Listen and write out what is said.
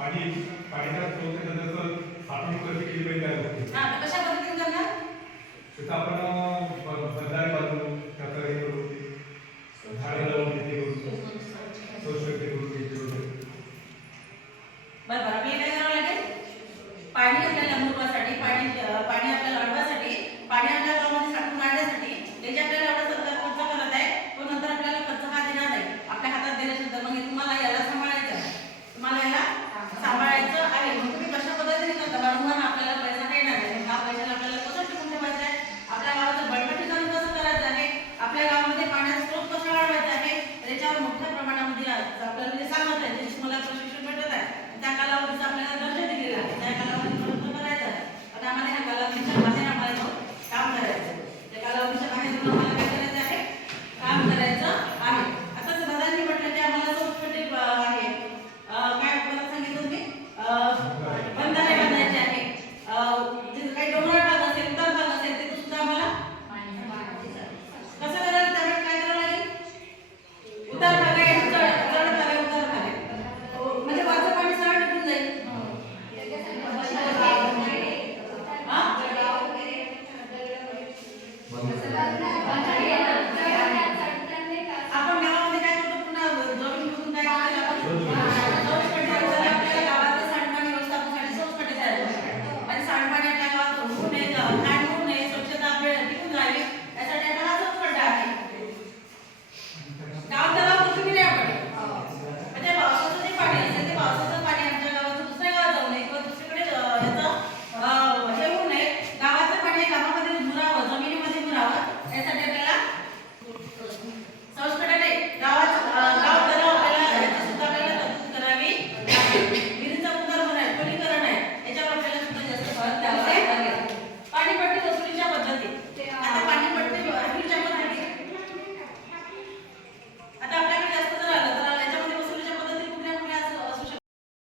आणि पाण्याच्या स्रोत जसं साठवणूक कशी केली पाहिजे? आपल्याला म्हणजे सांगत नाही मला Amen.